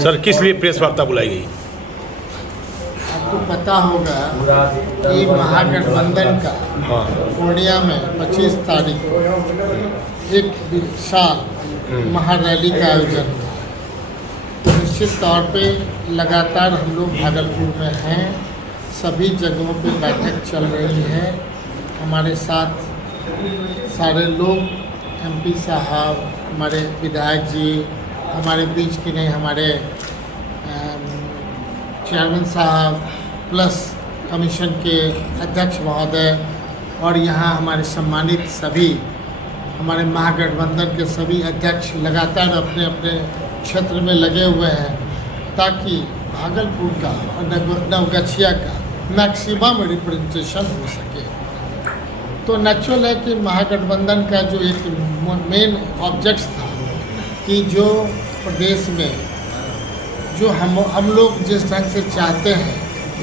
Sir किस लिए press वार्ता बुलाई गई? आपको पता होगा कि महागठबंधन का पूर्णिया में 25 तारीख को एक विशाल महारैली का आयोजन हुआ। तो निश्चित तौर पे लगातार हम लोग भागलपुर में हैं, सभी जगहों पे बैठक चल रही है। हमारे साथ सारे लोग, एमपी साहब, हमारे विधायक जी, हमारे बीच के नहीं, हमारे चेयरमैन साहब, प्लस कमीशन के अध्यक्ष महोदय, और यहाँ हमारे सम्मानित सभी हमारे महागठबंधन के सभी अध्यक्ष लगातार अपने अपने क्षेत्र में लगे हुए हैं ताकि भागलपुर का और नवगछिया का मैक्सिमम रिप्रेजेंटेशन हो सके। तो नेचुरल है कि महागठबंधन का जो एक मेन ऑब्जेक्ट था कि जो प्रदेश में जो हम लोग जिस ढंग से चाहते हैं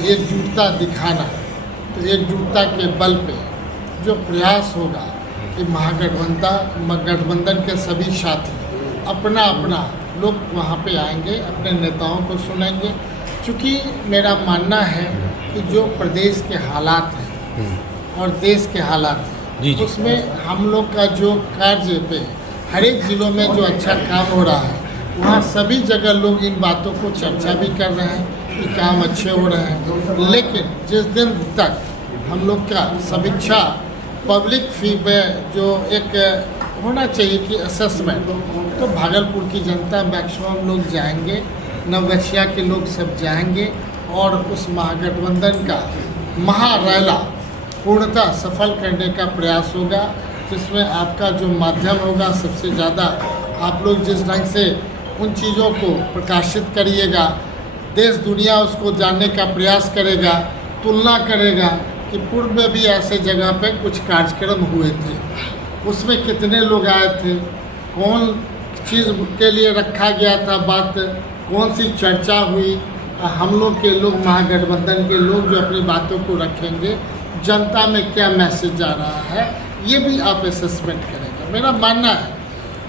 एकजुटता दिखाना, तो एकजुटता के बल पे जो प्रयास होगा कि महागठबंधन के सभी साथी अपना अपना लोग वहाँ पे आएंगे, अपने नेताओं को सुनेंगे। क्योंकि मेरा मानना है कि जो प्रदेश के हालात हैं और देश के हालात हैं, उसमें हम लोग का जो कार्य पे हर एक ज़िलों में जो अच्छा काम हो रहा है, वहाँ सभी जगह लोग इन बातों को चर्चा भी कर रहे हैं कि काम अच्छे हो रहे हैं। लेकिन जिस दिन तक हम लोग का समीक्षा पब्लिक फीडबैक जो एक होना चाहिए कि असेसमेंट, तो भागलपुर की जनता मैक्सिमम लोग जाएंगे, नवगछिया के लोग सब जाएंगे और उस महागठबंधन का महारैला पूर्णतः सफल करने का प्रयास होगा, जिसमें आपका जो माध्यम होगा सबसे ज़्यादा आप लोग जिस ढंग से उन चीज़ों को प्रकाशित करिएगा, देश दुनिया उसको जानने का प्रयास करेगा, तुलना करेगा कि पूर्व में भी ऐसे जगह पे कुछ कार्यक्रम हुए थे, उसमें कितने लोग आए थे, कौन चीज़ के लिए रखा गया था बात, कौन सी चर्चा हुई, हम लोग के लोग महागठबंधन के लोग जो अपनी बातों को रखेंगे, जनता में क्या मैसेज जा रहा है, ये भी आप असेसमेंट करेंगे। मेरा मानना है,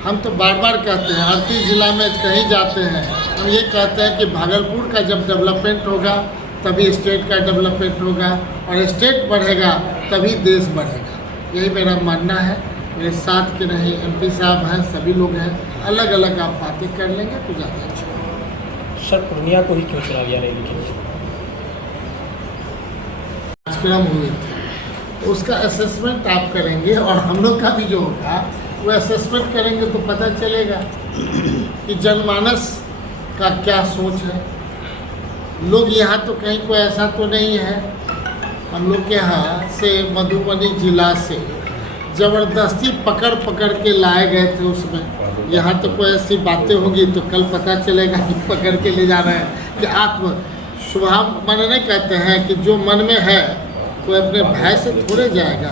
हम तो बार बार कहते हैं, 38 जिला में कहीं जाते हैं हम ये कहते हैं कि भागलपुर का जब डेवलपमेंट होगा तभी स्टेट का डेवलपमेंट होगा, और स्टेट बढ़ेगा तभी देश बढ़ेगा। यही मेरा मानना है। मेरे साथ के नहीं एमपी साहब हैं, सभी लोग हैं, अलग अलग आप बातें कर लेंगे तो ज़्यादा अच्छा। सर पूर्णिया को ही क्यों चुना गया रैली? कार्यक्रम हुए थे, तो उसका असेसमेंट आप करेंगे और हम लोग का भी जो होगा वो असेसमेंट करेंगे तो पता चलेगा कि जनमानस का क्या सोच है। लोग यहाँ तो कहीं कोई ऐसा तो नहीं है, हम लोग के यहाँ से मधुबनी जिला से ज़बरदस्ती पकड़ पकड़ के लाए गए थे। उसमें यहाँ तो कोई ऐसी बातें होंगी तो कल पता चलेगा कि पकड़ के ले जा रहे हैं कि आत्म स्वभाव मन नहीं कहते हैं कि जो मन में है कोई अपने भय से थोड़े जाएगा।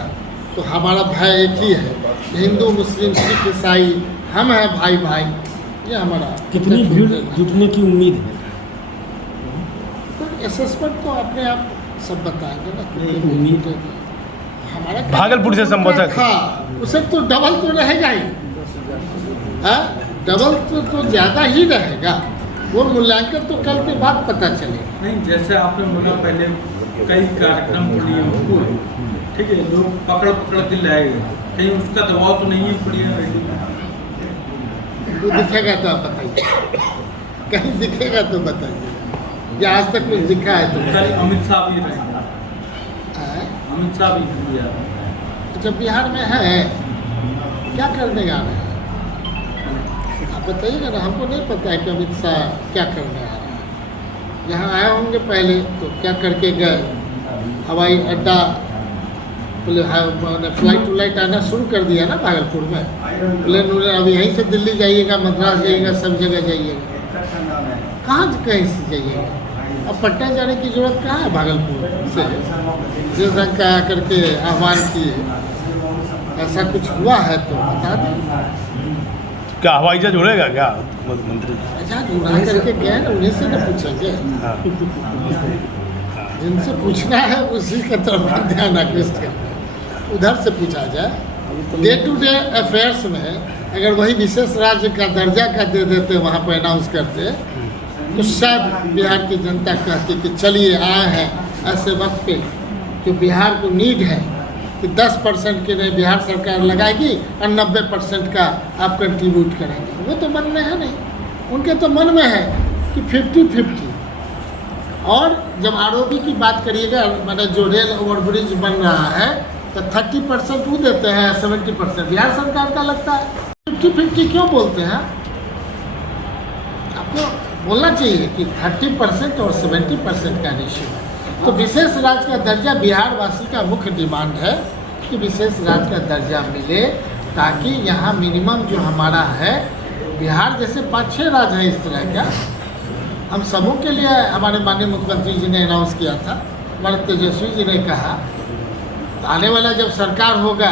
तो हमारा भय एक ही है, हिंदू मुस्लिम सिख ईसाई हम हैं भाई भाई, ये हमारा। कितनी भीड़ जुटने की उम्मीद है? तो असेसमेंट तो अपने आप सब बताएंगे ना, कितनी उम्मीद है हमारा भागलपुर से संबोधन था, उसे तो डबल तो रहेगा ही, हाँ डबल तो ज़्यादा ही रहेगा। वो मूल्यांकन तो कल के बाद पता चलेगा। नहीं, जैसे आपने बोला पहले कई कार्यक्रम पूर्णिया, ठीक है, लोग पकड़ पकड़ के लाए गए, कहीं उसका दबाव तो नहीं है पूर्णिया रैली में? वो दिखेगा तो आप बताइए, कहीं दिखेगा तो बताइए, या आज तक कुछ दिखा है तो कल अमित शाह भी रहेंगे, अमित शाह भी बिहार में। जब बिहार में है क्या करने आ रहे हैं आप बताइएगा ना, हमको नहीं पता है कि अमित शाह क्या करने आ रहे हैं। यहाँ आए होंगे पहले तो क्या करके गए, हवाई अड्डा फ्लाइट व्लाइट आना शुरू कर दिया ना भागलपुर में, प्लेन उलेन। अब यहीं से दिल्ली जाइएगा, मद्रास जाइएगा, सब जगह जाइएगा, कहाँ कहीं से जाइएगा। अब पटना जाने की जरूरत कहाँ है भागलपुर से, जिस ढंग का आकर के आह्वान किए, ऐसा कुछ हुआ है तो बता दें। क्या हवाई जहाज उड़ेगा क्या मंत्री? जहाज उड़ा करके गए ना, उन्हीं से तो पूछेंगे, जिनसे पूछना है उसी का तरफ ध्यान आकृष्ट करना, उधर से पूछा जाए। डे टू डे अफेयर्स में अगर वही विशेष राज्य का दर्जा का दे देते, वहाँ पर अनाउंस करते, तो शायद बिहार की जनता कहती कि चलिए आए हैं ऐसे वक्त पे जो बिहार को नीड है कि 10% के नहीं बिहार सरकार लगाएगी और 90% का आप कंट्रीब्यूट करेंगे। वो तो मन में है नहीं, उनके तो मन में है कि 50-50। और जब आरओबी की बात करिएगा, मतलब जो रेल ओवरब्रिज बन रहा है तो 30% वो देते हैं, 70% बिहार सरकार का लगता है। 50-50 क्यों बोलते हैं? आपको बोलना चाहिए कि 30% और 70% का रेशियो है। तो विशेष राज्य का दर्जा बिहार वासी का मुख्य डिमांड है कि विशेष राज्य का दर्जा मिले, ताकि यहाँ मिनिमम जो हमारा है, बिहार जैसे 5-6 राज्य हैं इस तरह का, हम सबों के लिए हमारे माननीय मुख्यमंत्री जी ने अनाउंस किया था, हमारे तेजस्वी जी ने कहा आने वाला जब सरकार होगा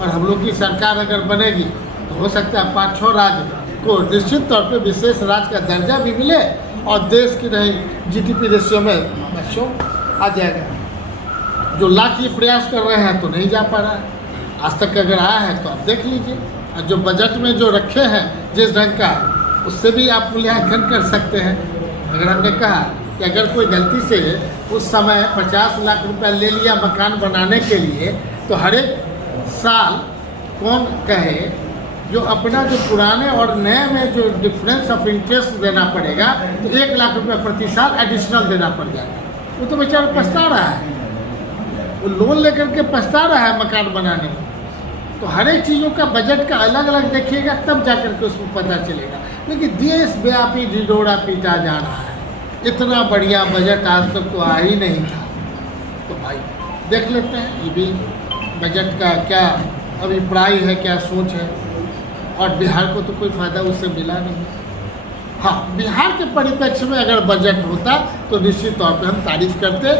और हम लोग की सरकार अगर बनेगी तो हो सकता है 5-6 राज्य को निश्चित तौर पे विशेष राज्य का दर्जा भी मिले और देश की रही जीडीपी रेशियो में बच्चों आ जाएगा। जो लाख ये प्रयास कर रहे हैं तो नहीं जा पा रहा है, आज तक अगर आया है तो आप देख लीजिए। और जो बजट में जो रखे हैं जिस ढंग का, उससे भी आप मूल्यांकन कर सकते हैं। अगर हमने कहा कि अगर कोई गलती से उस समय 50 लाख रुपए ले लिया मकान बनाने के लिए, तो हर एक साल कौन कहे जो अपना जो पुराने और नए में जो डिफरेंस ऑफ इंटरेस्ट देना पड़ेगा, तो 1 लाख रुपए प्रति साल एडिशनल देना पड़ जाएगा। वो तो बेचारा पछता रहा है, वो लोन लेकर के पछता रहा है मकान बनाने में। तो हर एक चीज़ों का बजट का अलग अलग देखिएगा, तब जाकर के उसमें पता चलेगा। लेकिन देशव्यापी ढिढोरा पीटा जा रहा है, इतना बढ़िया बजट आज तक तो आ ही नहीं था। तो भाई देख लेते हैं ये भी बजट का क्या अभिप्राय है, क्या सोच है। और बिहार को तो कोई फ़ायदा उससे मिला नहीं। हाँ, बिहार के परिप्रेक्ष्य में अगर बजट होता तो निश्चित तौर पे हम तारीफ करते।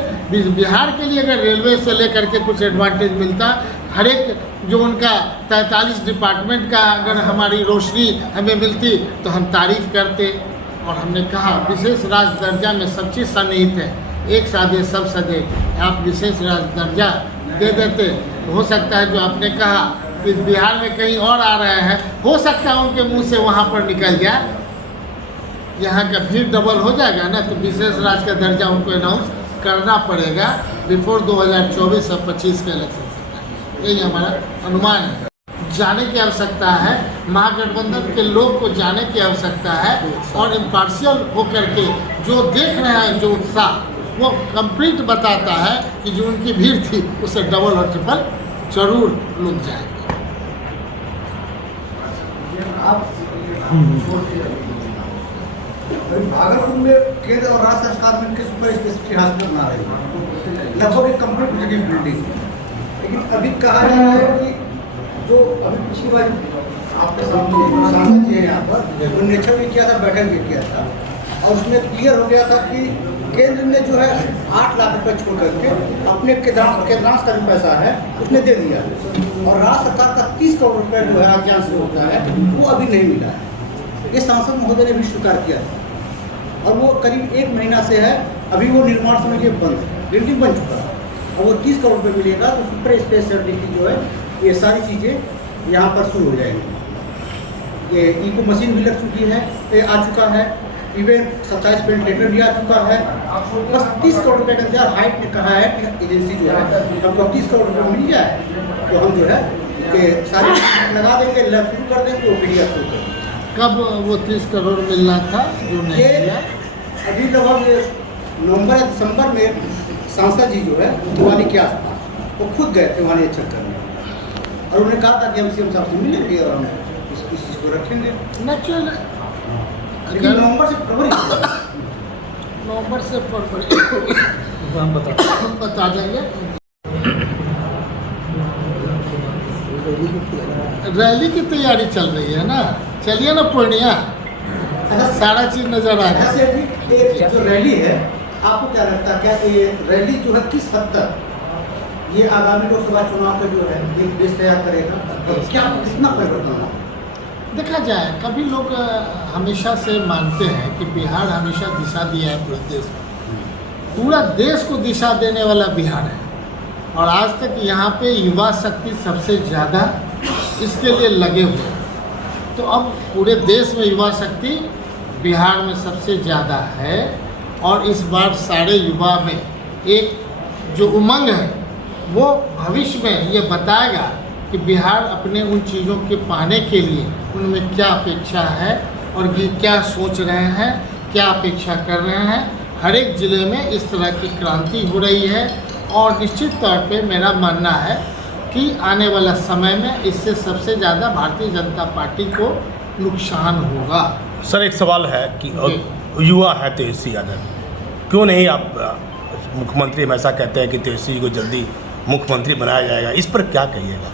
बिहार के लिए अगर रेलवे से लेकर के कुछ एडवांटेज मिलता, हर एक जो उनका 43 डिपार्टमेंट का अगर हमारी रोशनी हमें मिलती तो हम तारीफ करते। और हमने कहा विशेष राज्य दर्जा में सब चीज़ सन्निहित है, एक साधे सब सदे। आप विशेष राज्य दर्जा दे देते तो हो सकता है जो आपने कहा कि बिहार में कहीं और आ रहे हैं, हो सकता है उनके मुंह से वहाँ पर निकल जाए, यहाँ का भीड़ डबल हो जाएगा ना। तो विशेष राज्य का दर्जा उनको अनाउंस करना पड़ेगा बिफोर 2024 और 25 के इलेक्शन से। यही हमारा अनुमान है। जाने की आवश्यकता है, महागठबंधन के लोग को जाने की आवश्यकता है और इम्पार्शियल होकर के जो देख रहे हैं, जो उत्साह वो कंप्लीट बताता है कि जो उनकी भीड़ थी उससे डबल और ट्रिपल जरूर लोग जाएंगे। भागलपुर में केंद्र और राज्य सरकार में किस सुपर स्पेशलिटी हॉस्पिटल बना रही है, लगभग एक कंप्लीट हो चुकी बिल्डिंग। लेकिन अभी कहा जा रहा है कि जो अभी पिछली बार आपके सामने सांसद जी है यहाँ पर, वो निरीक्षण भी किया था, बैठक भी किया था, और उसमें क्लियर हो गया था कि केंद्र ने जो है 8 लाख रुपए छोड़ करके अपने केंद्रांश का जो पैसा है उसने दे दिया, और राज्य सरकार का 30 करोड़ रुपए जो है राज्यांश से होता है वो अभी नहीं मिला है। ये सांसद महोदय ने भी स्वीकार किया था, और वो करीब 1 महीना से है, अभी वो निर्माण समय के बंद है, बिल्डिंग बन चुका है, और वो 30 करोड़ रुपये मिलेगा तो सुपर स्पेशलिटी जो है ये सारी चीज़ें यहाँ पर शुरू हो जाएंगी। ये इको मशीन भी लग चुकी है, ये आ चुका है, इवन 27 वेंटिलेटर भी आ चुका है। बस 30 करोड़ रुपये के अंदर हाइट ने कहा है कि एजेंसी जो है हमको 30 करोड़ रुपये मिल जाए तो हम जो है कि सारी लगा देंगे, लैब शुरू कर देंगे, ओपीडी शुरू कर देंगे। कब वो 30 करोड़ मिलना था जो नहीं मिला? अभी लगभग नवंबर या दिसंबर में सांसद जी जो है दिवाली के आसपास वो खुद गए थे वहाँ ये चेक करने, और उन्होंने कहा था कि हम सीएम साहब से मिलेंगे और हम इस चीज़ को रखेंगे। नेचुरल लेकिन नवंबर से फरवरी हम बता देंगे। रैली की तैयारी चल रही है ना, चलिए ना पूर्णिया, सारा चीज नजर आ रहा है। ऐसे भी एक जो रैली है, आपको क्या लगता है, क्या ये रैली जो है किस हद तक ये आगामी लोकसभा चुनाव का जो है एक देश तैयार करेगा, और क्या कितना परिवर्तन होगा? देखा जाए, कभी लोग हमेशा से मानते हैं कि बिहार हमेशा दिशा दिया है पूरे देश को, पूरा देश को दिशा देने वाला बिहार है, और आज तक यहाँ पे युवा शक्ति सबसे ज़्यादा इसके लिए लगे हुए हैं। तो अब पूरे देश में युवा शक्ति बिहार में सबसे ज़्यादा है। और इस बार सारे युवा में एक जो उमंग है वो भविष्य में ये बताएगा कि बिहार अपने उन चीज़ों के पाने के लिए उनमें क्या अपेक्षा है और ये क्या सोच रहे हैं, क्या अपेक्षा कर रहे हैं। हर एक ज़िले में इस तरह की क्रांति हो रही है और निश्चित तौर पे मेरा मानना है कि आने वाला समय में इससे सबसे ज़्यादा भारतीय जनता पार्टी को नुकसान होगा। सर एक सवाल है कि युवा है तेजस्वी यादव, क्यों नहीं आप मुख्यमंत्री हमेशा कहते हैं कि तेजस्वी को जल्दी मुख्यमंत्री बनाया जाएगा, इस पर क्या कहिएगा?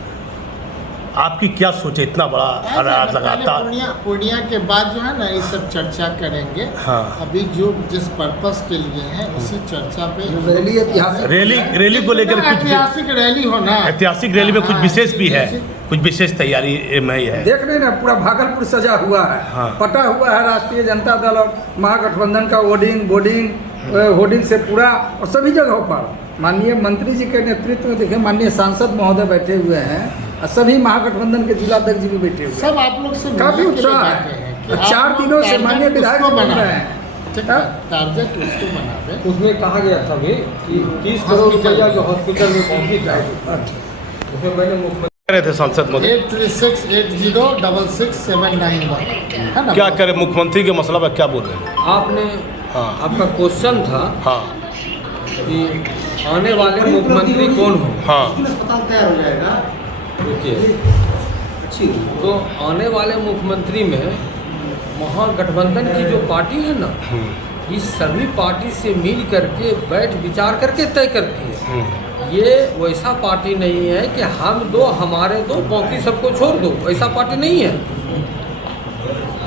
आपकी क्या सोचे, इतना बड़ा आराज लगाता? पूर्णिया के बाद जो है ना ये सब चर्चा करेंगे। हाँ। अभी जो जिस पर्पस के लिए है उसी चर्चा पे रैली ऐतिहासिक रैली को लेकर कुछ ऐतिहासिक रैली होना है। ऐतिहासिक रैली में कुछ विशेष भी है, कुछ विशेष तैयारी में ही है। देख रहे हैं ना, पूरा भागलपुर सजा हुआ है। हाँ। पटा हुआ है राष्ट्रीय जनता दल और महागठबंधन का होर्डिंग से पूरा, और सभी जगहों पर माननीय मंत्री जी के नेतृत्व में देखिए माननीय सांसद महोदय बैठे हुए हैं और सभी महागठबंधन के जिलाध्यक्ष जी भी बैठे हुए हैं। सब आप लोग से काफी मिलने के लिए उत्साह बैठे है। हैं कि 4 आप दिनों से टारगेट माननीय विधायक उसको बोल बना रहे हैं। ठीक है, टारगेट उसको बनावे। उसमें कहा गया था भी कि 30 करोड़ हॉस्पिटल। रुपया जो हॉस्पिटल में पहुंची था उसमें मैंने मुख्यमंत्री कह रहे थे सांसद मोदी, 8368067791 है ना? क्या करे मुख्यमंत्री के मसला पर क्या बोल रहे हैं? आपने हाँ आपका क्वेश्चन था हाँ कि आने वाले मुख्यमंत्री कौन हो। हाँ अस्पताल तैयार हो जाएगा। रुकिए, अच्छी तो आने वाले मुख्यमंत्री में महागठबंधन की जो पार्टी है ना, ये सभी पार्टी से मिल करके बैठ विचार करके तय करती है। ये वैसा पार्टी नहीं है कि हम दो हमारे दो बाकी सबको छोड़ दो, ऐसा पार्टी नहीं है।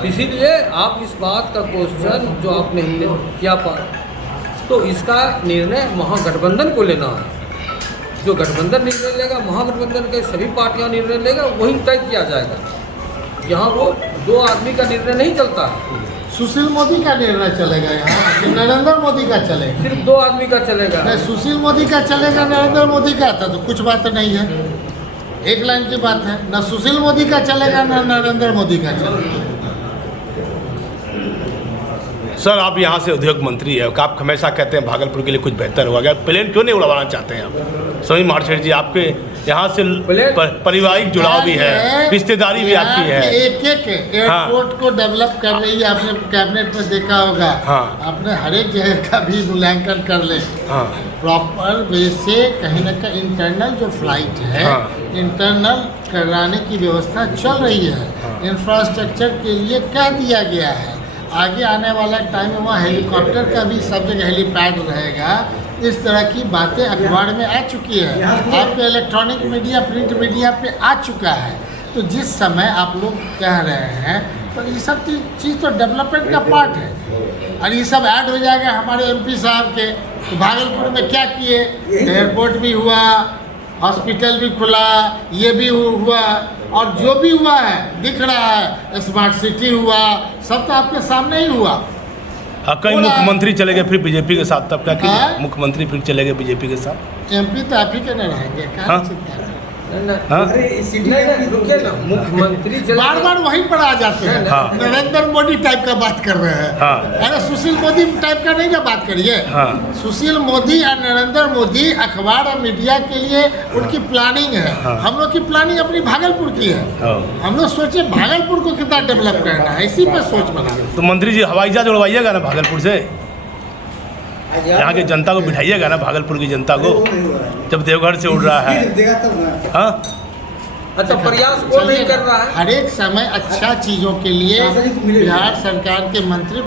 इसीलिए आप इस बात का क्वेश्चन जो आपने किया तो इसका निर्णय महागठबंधन को लेना है। जो गठबंधन निर्णय लेगा, महागठबंधन के सभी पार्टियां निर्णय लेगा, वही तय किया जाएगा। यहाँ वो 2 आदमी का निर्णय नहीं चलता है। सुशील मोदी का निर्णय चलेगा यहाँ कि नरेंद्र मोदी का चलेगा? सिर्फ 2 आदमी का चलेगा। नहीं, सुशील मोदी का चलेगा, नरेंद्र मोदी का था तो कुछ बात नहीं है, एक लाइन की बात है। न सुशील मोदी का चलेगा न नरेंद्र मोदी का चलेगा। सर आप यहाँ से उद्योग मंत्री है, आप हमेशा कहते हैं भागलपुर के लिए कुछ बेहतर हुआ, क्या प्लेन क्यों नहीं उड़ाना चाहते हैं आप? स्वामी महाशेठ जी, आपके यहाँ से पारिवारिक जुड़ाव भी है, रिश्तेदारी भी आपकी है। एक एयरपोर्ट को डेवलप कर रही है, आपने कैबिनेट में देखा होगा। हाँ। आपने हर एक जगह का भी मूल्यांकन कर ले। हाँ प्रॉपर वे से कहीं ना कहीं इंटरनल जो फ्लाइट है, हाँ। इंटरनल कराने की व्यवस्था चल रही है। हाँ। इंफ्रास्ट्रक्चर के लिए कह दिया गया है। आगे आने वाला टाइम में वहाँ हेलीकॉप्टर का भी सब जगह हेलीपैड रहेगा। इस तरह की बातें अखबार में आ चुकी है, आपके इलेक्ट्रॉनिक मीडिया, प्रिंट मीडिया पे आ चुका है। तो जिस समय आप लोग कह रहे हैं तो ये सब चीज़ तो डेवलपमेंट का पार्ट है, और ये सब ऐड हो जाएगा हमारे MP साहब के। तो भागलपुर में क्या किए, एयरपोर्ट भी हुआ, हॉस्पिटल भी खुला, ये भी हुआ, और जो भी हुआ है दिख रहा है, स्मार्ट सिटी हुआ, सब तो आपके सामने ही हुआ। कई मुख्यमंत्री चले गए फिर बीजेपी के साथ, तब क्या हाँ? किया? मुख्यमंत्री फिर चले गए बीजेपी के साथ। MP तो आप ही के न रहेंगे, क्या हाँ? चिंता है? हाँ? नहीं, रुकिए ना, मुख्यमंत्री चले बार बार वहीं पर आ जाते हैं। हाँ। नरेंद्र मोदी टाइप का बात कर रहे हैं। हाँ। अरे सुशील मोदी टाइप का नहीं ना बात करिए। हाँ। सुशील मोदी और नरेंद्र मोदी अखबार और मीडिया के लिए उनकी प्लानिंग है। हाँ। हम लोग की प्लानिंग अपनी भागलपुर की है। हाँ। हम लोग सोचे भागलपुर को कितना डेवलप करना है, इसी पे सोच बना। तो मंत्री जी हवाई जहाज उड़वाइएगा ना भागलपुर से, यहाँ की जनता को बिठाइएगा ना, भागलपुर की जनता को, जब देवघर से उड़ रहा है। देगा तब ना। हाँ अच्छा, प्रयास कौन नहीं कर रहा है? हर एक समय अच्छा चीज़ों के लिए बिहार सरकार के मंत्री